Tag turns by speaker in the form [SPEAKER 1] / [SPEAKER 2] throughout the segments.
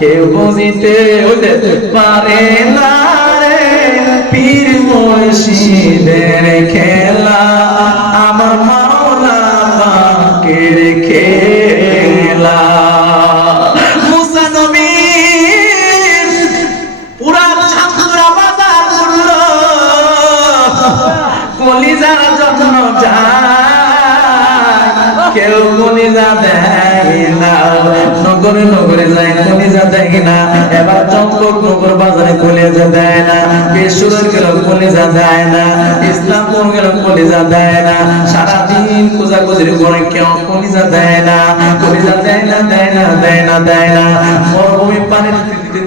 [SPEAKER 1] কেউ বুঝিতে পারে না রে। পীর মুর্শিদের খেলা আমার মাওলা পাকের খেলা। মুসা নবীর পুরা চাঁদরা বাজার করল কলিজার দেয় না, এবার চম্পক নগর বাজারে কলিজা দেয় না বেসুরের গেল কলিজা দেয় না ইসলাম গেল কলিজা দেয় না, সারাদিন পূজা কুজির করে কেউ কলিজা দেয় না, কলিজা দেয় না দেয় না দেয় না দেয় না মরভূমি পানির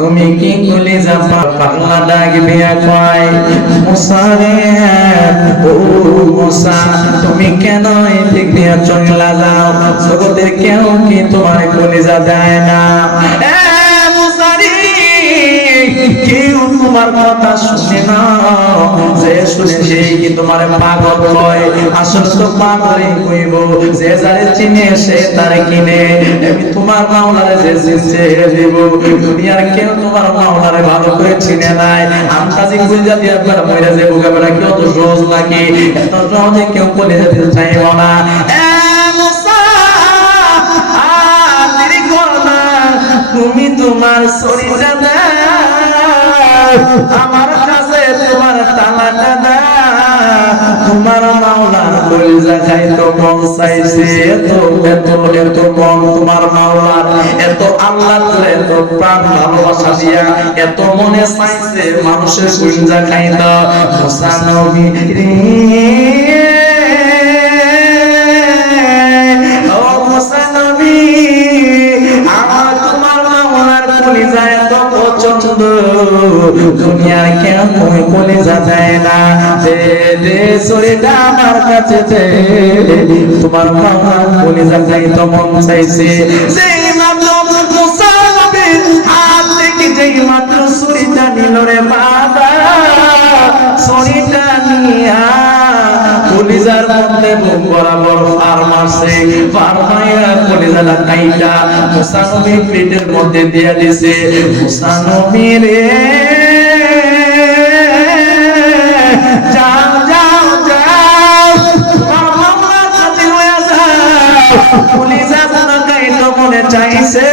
[SPEAKER 1] তুমি কি কলি যাবা? পাগলা ডাকবে কয় মুসারে ও মুসা, তুমি কেন এদিক দিয়ে চলা যাও? জগতের কেউ কি তোমার কলিজা দেয় না? তোমার কথা শুনে না যে শুনে কি তোমার পাগল কয় আসল পাগলে কইব যে যারে চিনে সে তারে কিনে আমি তোমার মাওলারে যে চিনছে দেব দুনিয়ার কেউ তোমার মাওলারে ভালো করে চিনে নাই আমতাজি কইজা দিয়া একবার মইরা যে বুকা বেড়া সহজ নাকি এত সহজে কেউ বলে যেতে চাইব না তুমি তোমার শরীরটা আমার কাছে তোমার তালাটা তোমার মাওলার কলিজা খাইতো মন চাইছে। এত এত এত মন তোমার মাওলার। এত আল্লাহ এত প্রাণ ভালোবাসা দিয়া এত মনে চাইছে মানুষের কলিজা খাইতো মুসা নবী রে। কলিজা দেয় না। আমার কাছে তোমার তো মন চাইছে। থেকে যেই মাত্র নিল রে বাবা নিয়া কলিজার মধ্যে মুখ বরাবর ফার মারছে। কলিজাটা কাইটা মুসা পেটের মধ্যে দিয়া দিছে। মুসা নবী রে যাও যাও যাও। মামলার সাথে হয়ে যাও কলিজা যেন কাইতো মনে চাইছে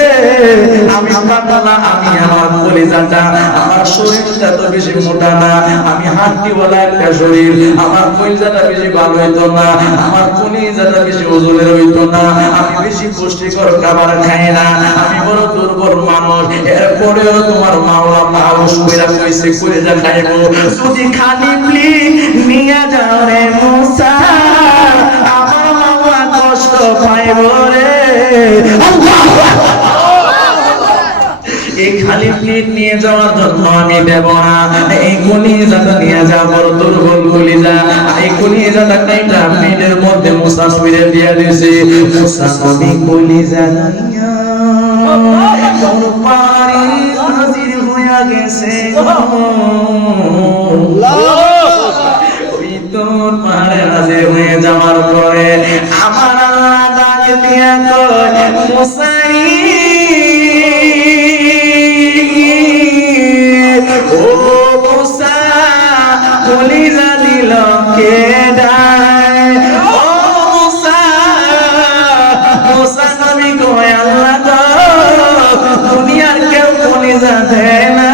[SPEAKER 1] আমি পাগলা আমি আমার কলিজাটা আমার শরীরটা তো বেশি মোটা না, আমি হাড্ডিওয়ালা একটা শরীর, আমার কলিজাটা বেশি ভালো হইতো না, আমার কলিজাটা বেশি ওজনের হইতো না, আমি বেশি পুষ্টিকর খাবার খাই না, আমি বড় দুর্বল মানুষ, এরপরেও তোমার মাওলা মাউস কইরা কইছে, কলিজা খাইবো। যদি খালি প্লি নিয়ে যাও রে মুসা, আমার মাওলা কষ্ট পাইব রে এই খালি নিয়ে যাওয়ার জন্য আমি দেব না। এই কলিজাটা নিয়ে যা বড় দুর্বল কলিজা এই কলিজাটা কাইটা প্লেটের মধ্যে মুসা নবীরে দিয়ে দিয়েছে। মুসা নবী কলিজা নিয়া। তোর পারে হাজির হইয়া গেছে তোর পারে হাজির হয়ে যাওয়ার পরে আমার আল্লাহ ডাক দিয়া কয় মুসাই দিল কে ডায় ও মুসা মুসা নবী কয় আল্লাহ দুনিয়ার কেউ কলিজা দেয় না।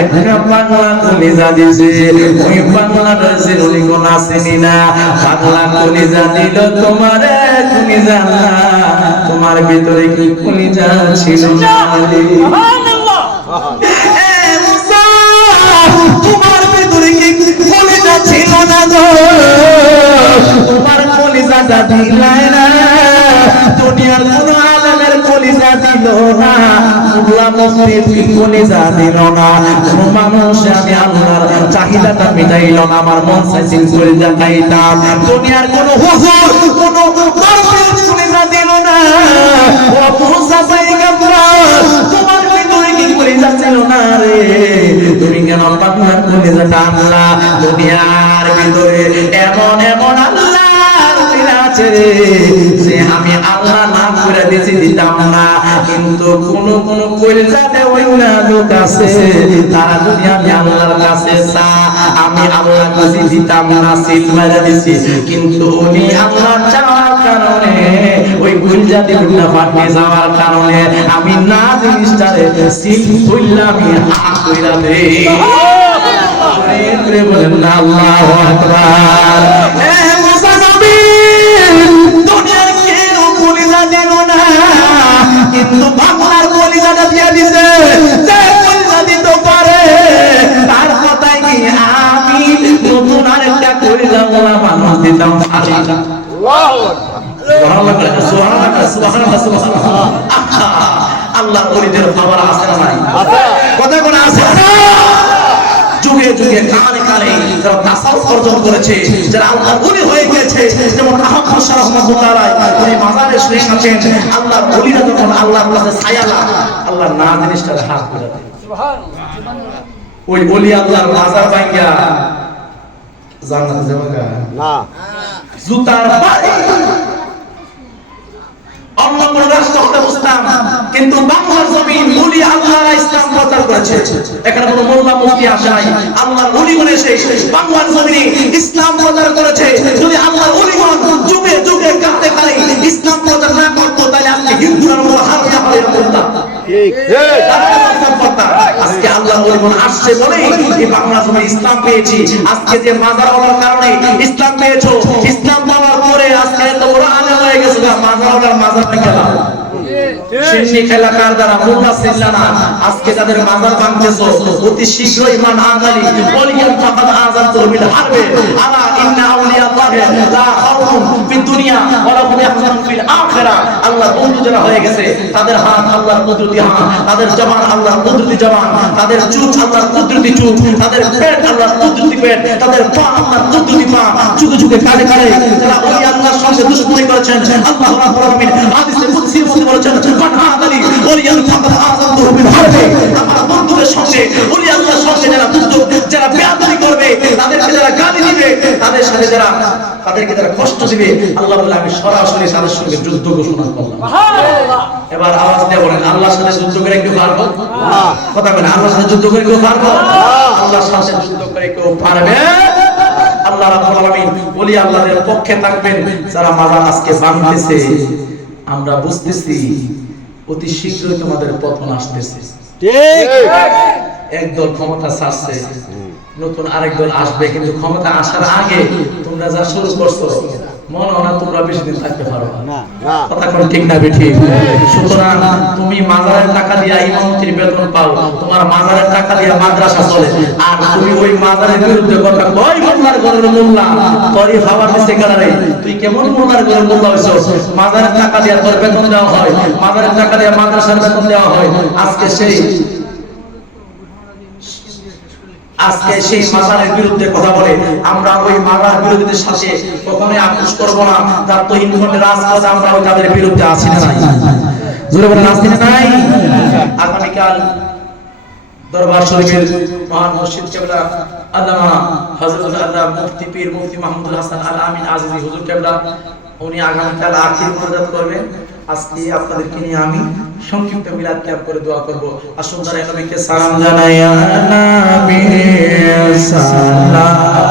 [SPEAKER 1] একটা পাগলা কলিজা দিছে ওই পাগলাটা চিরুনি কোন আসেনি না। পাগলা কলিজা দিল তোমারে কলিজা না। তোমার ভিতরে কি কলিজা ছিল না ছিল না গো। তোমার কলিজাটা ঢিলায় না। দুনিয়ার কোন আলমের কলিজা দিল না। না। আমার মন চাইছে কলিজা খাইতাম। দুনিয়ার কোন হুজুর, কোন মারফিউত কলিজা দিল না। ও মুসা সাইগাম্বা তোমার ভিতরে কি কলিজা ছিল না রে? তুমি কেন পাতনার কলিজাটা রে। যে আমি আল্লাহ নাম করে দিছি দিতাম না। কিন্তু কোন কোন কলিজাতে ওই না লোক আছে। তারা যদি আমি আল্লাহর কাছে চা আমি আল্লাহর কাছে দিতাম না সিল মেরে দিছি। কিন্তু উনি আল্লাহ চাওয়ার কারণে ওই গুলজাতি গুন্ডা ফাটে যাওয়ার কারণে আমি না জিনিসটারে সিল খুললাম আমি হাত কইরা দেই। বলেন আল্লাহু আকবার। না। কিন্তু বাংলার কলিজাটা দিয়ে দিছে যে কলিজা দিতে পারে তার কথাই কি আমি নতুন আরেকটা কলিজা বলা মানুষ দিতাম। আল্লাহ ওলিদের খবর আছে না নাই? কথা কোন আছে না যুগে যুগে কানে কানে যারা তাসাউফ অর্জন করেছে যারা আল্লাহ ওলি হয়ে গেছে যেমন আহমদ শাহ রহমাতুল্লাহ উনি মাজারে শুয়ে আছেন আল্লাহ ওলিরা যখন আল্লাহর কাছে ছায়ালা আল্লাহ না জিনিসটা হাত করে ওই ওলি আল্লাহর মাজার ভাঙ্গা। জান্নাতে যাবে
[SPEAKER 2] না।
[SPEAKER 1] জুতার বাড়ি। অন্য কোন রাষ্ট্র হতে বুঝতাম কিন্তু বাংলার জমিন ইসলাম প্রচার এখানে কোনো মোল্লা মুফতি আসে নাই। আল্লাহর বলে এসে বাংলার জমিনে ইসলাম প্রচার করেছে। যদি আল্লাহর ওলিগণ যুগে যুগে কাঁদতে কালে ইসলাম প্রচার না করতো তাহলে আজকে হিন্দুরা হারিয়ে হারিয়ে করতাম আজকে আল্লাহ আসছে বলে এই বাংলা জমিনে ইসলাম পেয়েছি। আজকে যে মাজার হওয়ার কারণে ইসলাম পেয়েছ ইসলাম পাওয়ার পরে আজকে এত বড় আলে হয়ে গেছে মাজার হওয়ার মাজার খেলা সিন্নি খেলা কার দ্বারা মোল্লা সিল্লানা আজকে যাদের মাজার ভাঙতেছো। অতি শীঘ্রই মান আগালি ওলিয়ান ফাকাদ আযানতু বিল হারবে আলা ইন্না আউলিয়াল্লাহি লা খাউফুন ফিদ দুনিয়া ওয়া লা হুম ইয়াহজানুন ফিল আখিরা। আল্লাহ বন্ধু যারা হয়ে গেছে, তাদের হাত আল্লাহর কুদরতি হাত, তাদের জবান আল্লাহর কুদরতি জবান, তাদের চুপ আল্লাহর কুদরতি চুপ তাদের পেট আল্লাহর কুদরতি পেট, তাদের পা আল্লাহর কুদরতি পা। যুগে যুগে কালে কালে যারা ওলি আল্লাহর সঙ্গে দুশমনি করেছেন। আল্লাহ রাব্বুল আলামিন হাদিসে ওলি আল্লাহর সঙ্গে যারা যুদ্ধ যারা করবে তাদেরকে যারা গালি দিবে তাদের সাথে যারা তাদেরকে যারা কষ্ট দিবে আল্লাহ বলে আমি সরাসরি তাদের সঙ্গে যুদ্ধ ঘোষণা করলাম। এবার আওয়াজ দিয়ে বলেন আল্লাহর সাথে যুদ্ধ করে কেউ পারব? কথা বলেন আল্লাহর সাথে যুদ্ধ করে কেউ পারব? আল্লাহর সাথে যুদ্ধ করে কেউ পারবে? আল্লাহ রাব্বুল আলামিন ওলি আল্লাহদের পক্ষে থাকবেন যারা মাজার আজকে বাঁধতেছে আমরা বুঝতেছি অতি শীঘ্রই তোমাদের পতন আসতেছে।
[SPEAKER 2] ঠিক।
[SPEAKER 1] একদল ক্ষমতা ছাড়ছে নতুন আরেক দল আসবে কিন্তু ক্ষমতা আসার আগে তোমরা যা শুরু করছ মনে হয় না তোমরা বেশি দিন থাকতে পারো না। কথা কোন ঠিক না বেঠি। সুতরাং তুমি মাজারের টাকা দিয়া ইমামতির বেতন পাও। তোমার মাজারের টাকা দিয়া মাদ্রাসা চলে। আর তুমি ওই মাজারের বিরুদ্ধে কথা কই মোল্লার ঘরের মোল্লা তোরই খাবার দিছে কারারে তুই কেমন মোল্লার ঘরের মোল্লা হইছো মাজারের টাকা দিয়া তোর বেতন দেওয়া হয়। মাজারের টাকা দিয়া মাদ্রাসার বেতন দেওয়া হয়। আজকে সেই আজকে সেই মাজারের বিরুদ্ধে কথা বলে, আমরা ওই মাজার বিরোধীদের সাথে কখনোই আপোষ করব না। তার তো হিন্দুখণ্ডে রাজপথে আমরা ওই তাদের বিরুদ্ধে আছি না নাই জোরে বলেন, আছি না নাই আগামীকাল দরবার শরীফের মহান মসজিদ কেবলা, আল্লামা হযরত আল্লাহ মুফতি পীর মুফতি মাহমুদুল হাসান আল আমিন আজিজি হুজুর কেবলা, উনি আগামীকাল আখির মোনাজাত করবেন। আজকে আপনাদেরকে নিয়ে আমি সংক্ষিপ্ত মিলাদ ক্যাম্প করে দোয়া করব। আসুন যারা নবীকে সালাম জানাই নবী সালাম।